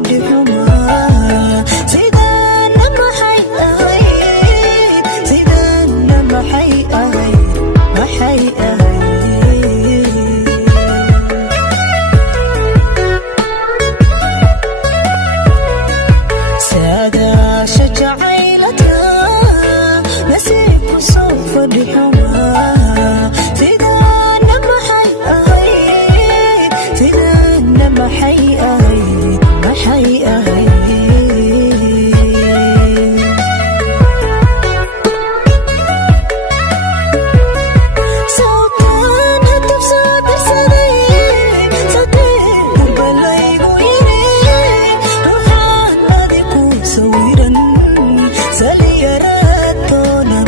fadhi xuma sidana maxay ahayd sidana maxay ahayd maxay ahayd saadaasha jacaylata nasiibku soo fadhi xuma sidana maxay ahayd sidana maxay ahayd maxay ahayd sawtaan hadab soo darsaday sawteen durbalaygu yiri ruuxaan adiku sawiran saliyaraatoona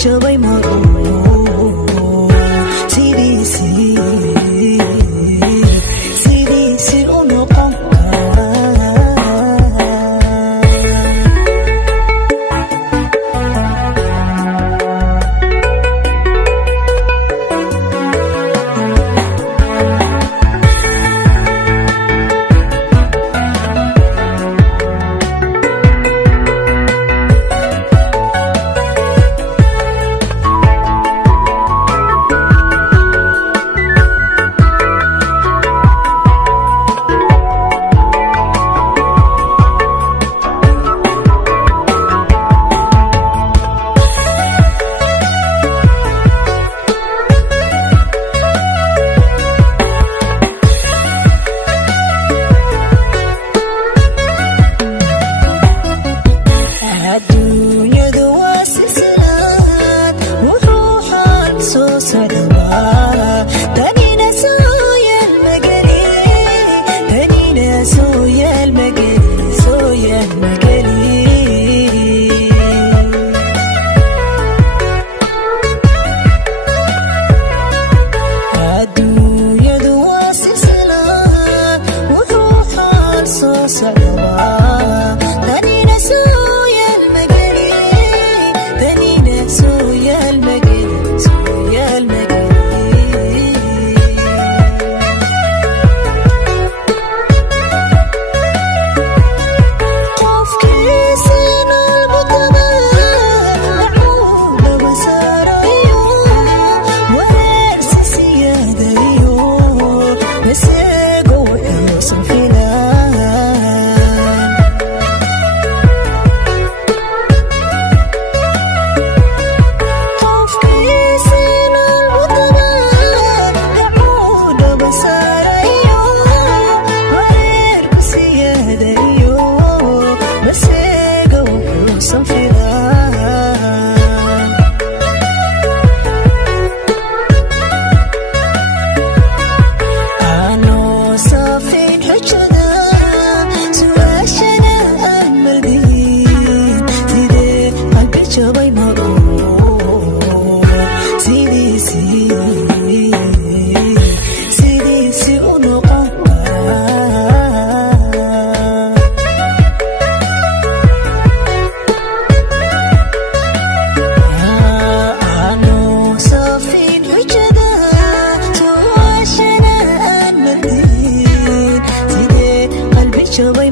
Coba mau sidi uno kongka adduunyadu waa silsilad wuxuu xaal soo socdaa tanina soo yaalmageli tanina soo yaalmageli soo yaalmageli adduunyadu waa silsilad wuxuu xaal soo socdaa tanina soo Coba